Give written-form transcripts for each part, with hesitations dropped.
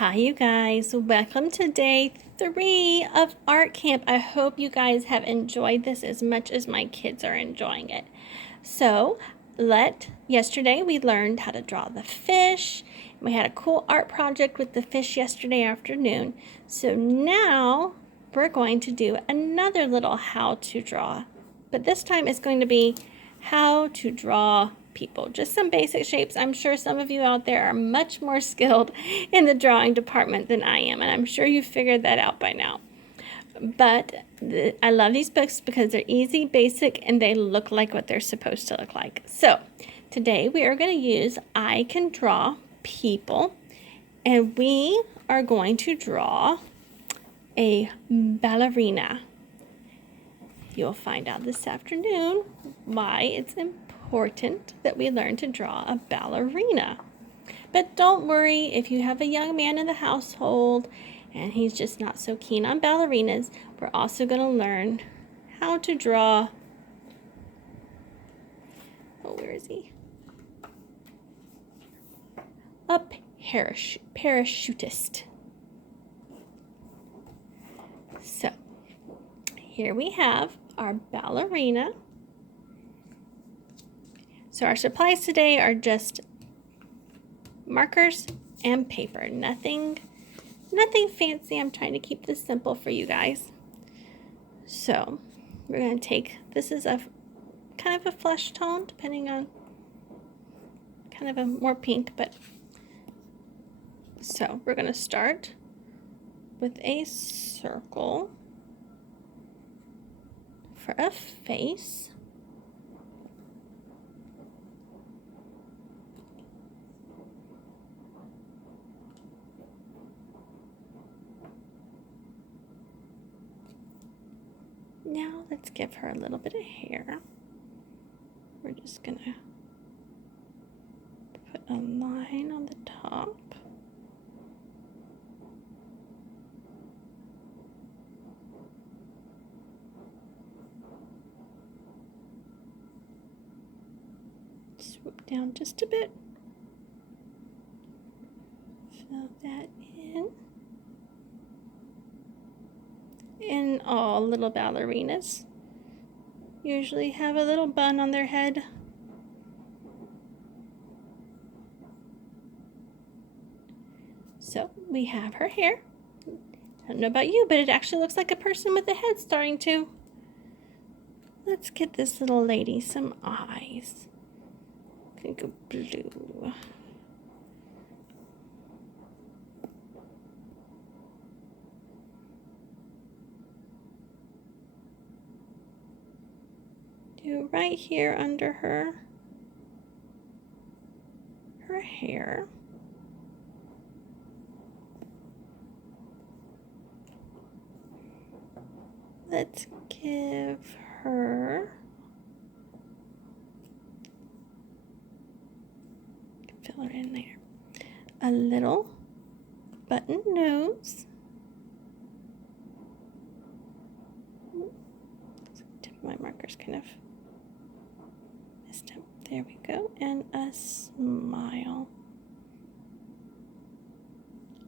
Hi, you guys. Welcome to day 3 of art camp. I hope you guys have enjoyed this as much as my kids are enjoying it. So, yesterday we learned how to draw the fish. We had a cool art project with the fish yesterday afternoon. So now we're going to do another little how to draw. But this time it's going to be how to draw people. Just some basic shapes. I'm sure some of you out there are much more skilled in the drawing department than I am, and I'm sure you figured that out by now. But I love these books because they're easy, basic, and they look like what they're supposed to look like. So today we are going to use I Can Draw People, and we are going to draw a ballerina. You'll find out this afternoon why it's important that we learn to draw a ballerina. But don't worry if you have a young man in the household and he's just not so keen on ballerinas. We're also going to learn how to draw, where is he? A parachutist. So here we have our ballerina. So our supplies today are just markers and paper. Nothing fancy. I'm trying to keep this simple for you guys. So we're going to take, this is a kind of a flesh tone, depending on, kind of a more pink, but so we're going to start with a circle for a face. Now let's give her a little bit of hair. We're just gonna put a line on the top. Swoop down just a bit. Fill that in. And all little ballerinas usually have a little bun on their head. So we have her hair. I don't know about you, but it actually looks like a person with a head starting to. Let's get this little lady some eyes. Gonna go blue. Do right here under her hair. Let's give her, fill her in there, a little button nose. Tip of my marker's kind of messed up. There we go. And a smile.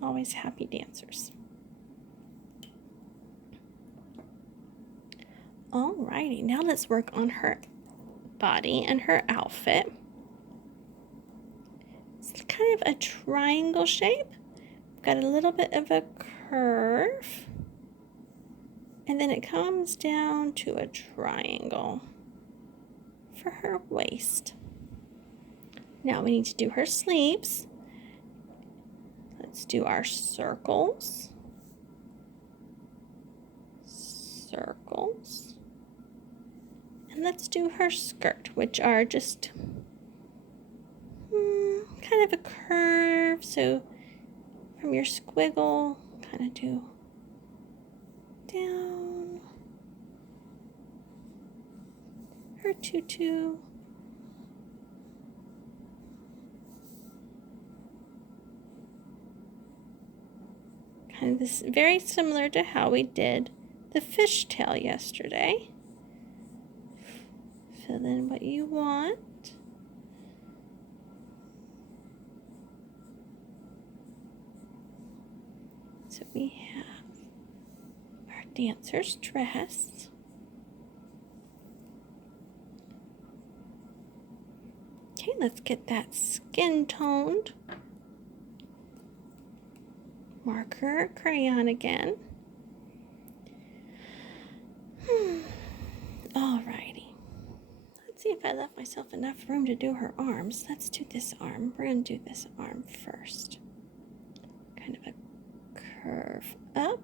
Always happy dancers. Alrighty, now let's work on her body and her outfit. It's kind of a triangle shape. Got a little bit of a curve. And then it comes down to a triangle for her waist. Now we need to do her sleeves. Let's do our circles. Circles. And let's do her skirt, which are just kind of a curve. So from your squiggle, kind of do down. Her tutu. Kind of this, very similar to how we did the fishtail yesterday. Fill in what you want. So we have our dancer's dress. Okay, let's get that skin toned. Marker, crayon again. Alrighty. Let's see if I left myself enough room to do her arms. Let's do this arm. We're going to do this arm first. Kind of a curve up.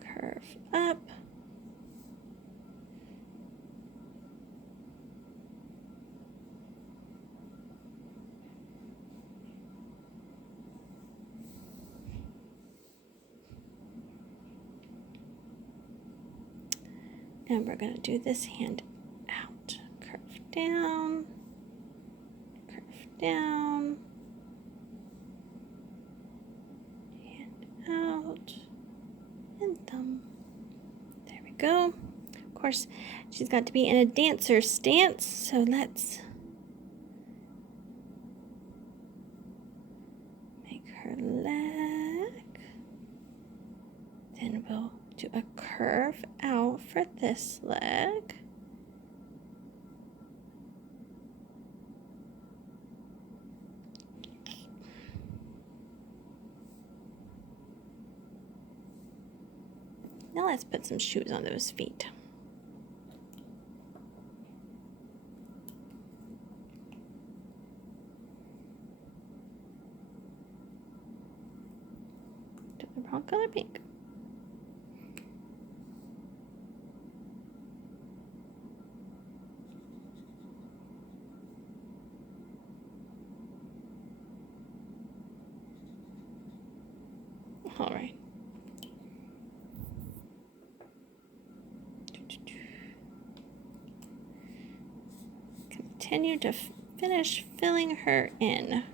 Curve up. And we're going to do this hand out. Curve down. Curve down. Hand out. And thumb. There we go. Of course, she's got to be in a dancer stance. So let's make her leg. Then we'll do a curve out for this leg. Now let's put some shoes on those feet. Do the wrong color pink. All right. Continue to finish filling her in.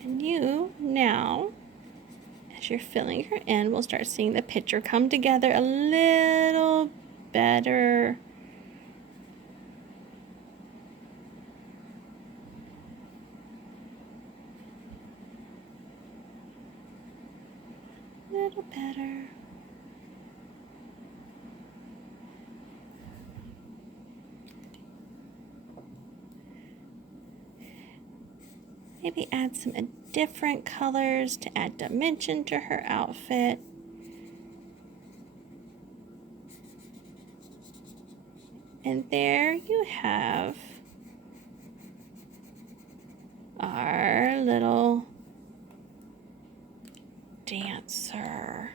And you now, as you're filling her in, we'll start seeing the picture come together a little better. A little better. Maybe add some different colors to add dimension to her outfit. And there you have our little dancer.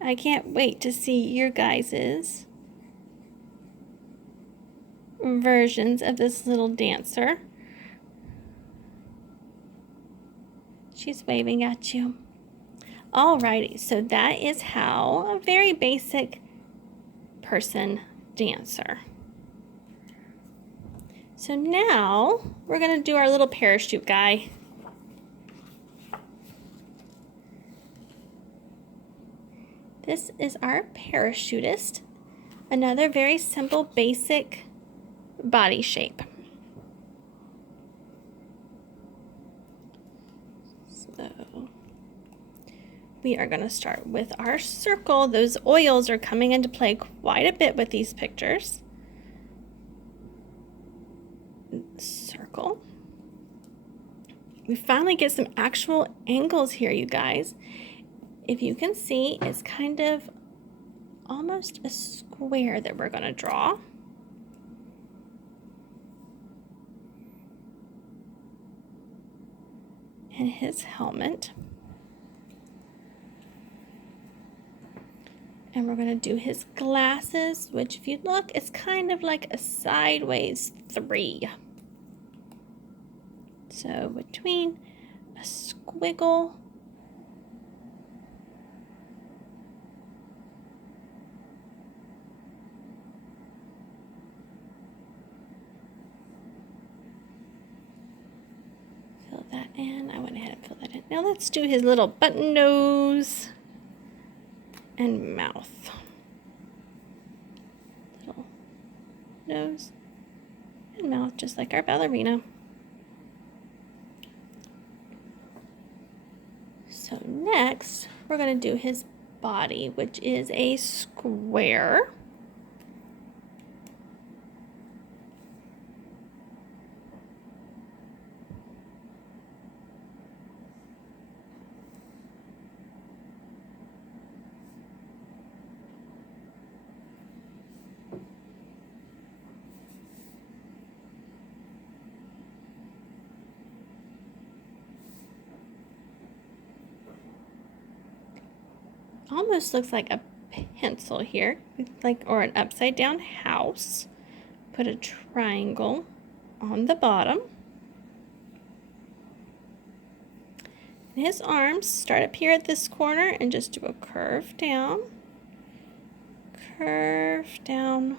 I can't wait to see your guys's versions of this little dancer. She's waving at you. Alrighty, so that is how a very basic person dancer. So now we're going to do our little parachute guy. This is our parachutist. Another very simple, basic body shape. So we are going to start with our circle. Those oils are coming into play quite a bit with these pictures. Circle. We finally get some actual angles here, you guys. If you can see, it's kind of almost a square that we're going to draw. And his helmet. And we're going to do his glasses, which if you look, it's kind of like a sideways 3. So between a squiggle that in. I went ahead and filled that in. Now let's do his little button nose and mouth. Little nose and mouth, just like our ballerina. So next, we're going to do his body, which is a square. Almost looks like a pencil here, or an upside down house. Put a triangle on the bottom. And his arms start up here at this corner and just do a curve down, and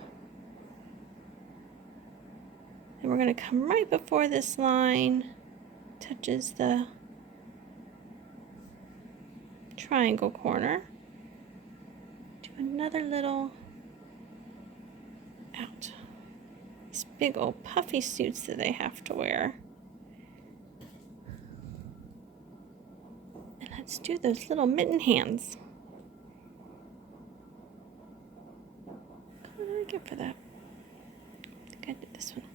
we're going to come right before this line touches the triangle corner. Another little out. These big old puffy suits that they have to wear. And let's do those little mitten hands. What did I get for that? I think I did this one.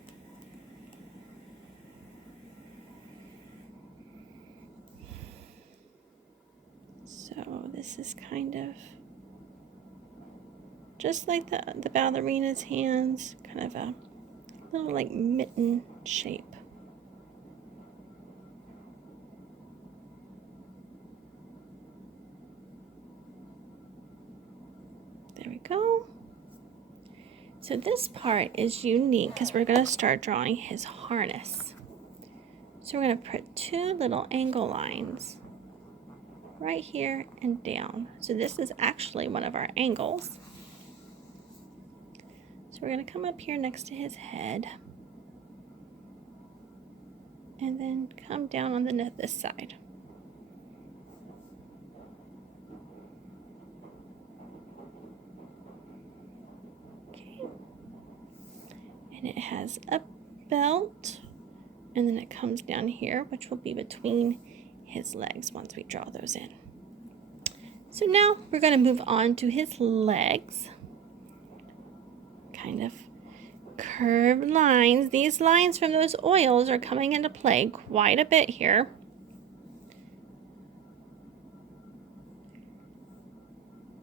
So this is kind of just like the ballerina's hands, kind of a little like mitten shape. There we go. So this part is unique because we're going to start drawing his harness. So we're going to put two little angle lines right here and down. So this is actually one of our angles. So we're going to come up here next to his head and then come down on this side. Okay. And it has a belt, and then it comes down here, which will be between his legs once we draw those in. So now we're going to move on to his legs. Kind of curved lines. These lines from those oils are coming into play quite a bit here.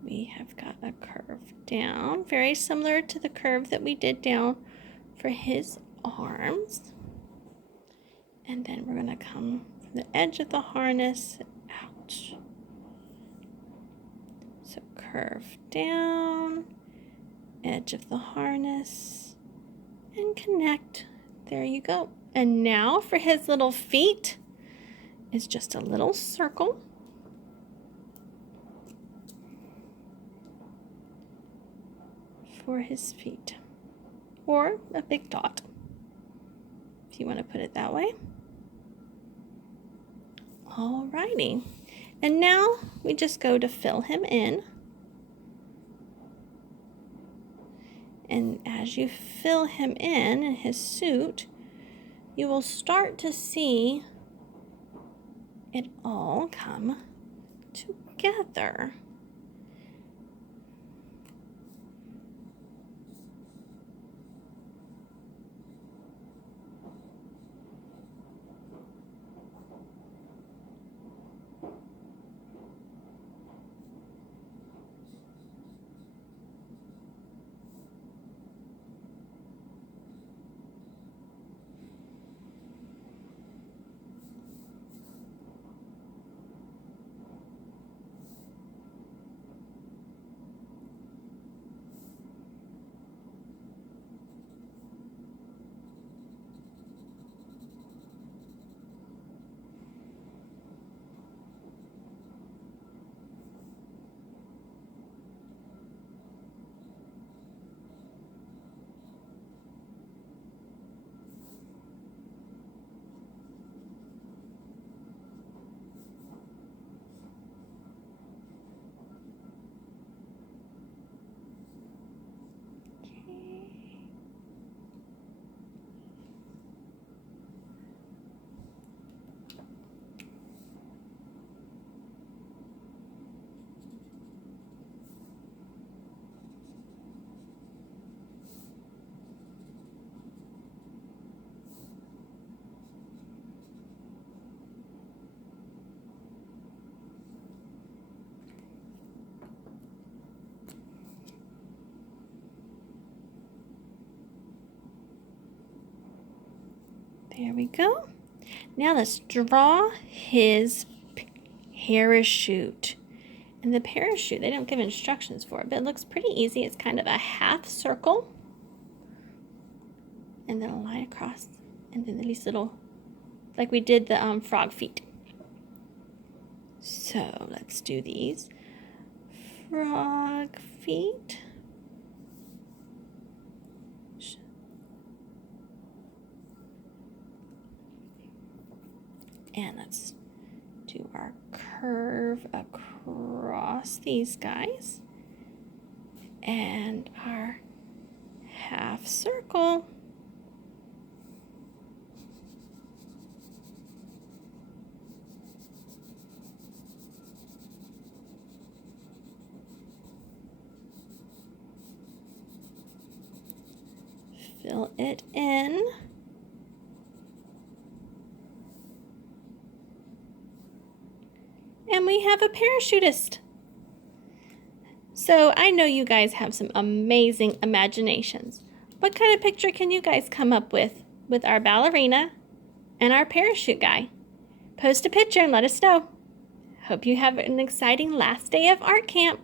We have got a curve down, very similar to the curve that we did down for his arms. And then we're going to come from the edge of the harness out. So curve down, edge of the harness, and connect. There you go. And now for his little feet is just a little circle. For his feet, or a big dot, if you want to put it that way. Alrighty, and now we just go to fill him in. And as you fill him in his suit, you will start to see it all come together. There we go. Now let's draw his parachute. And the parachute, they don't give instructions for it, but it looks pretty easy. It's kind of a half circle. And then a line across. And then these little, like we did the frog feet. So let's do these frog feet. And let's do our curve across these guys. And our half circle. Fill it in. And we have a parachutist. So I know you guys have some amazing imaginations. What kind of picture can you guys come up with our ballerina and our parachute guy? Post a picture and let us know. Hope you have an exciting last day of art camp.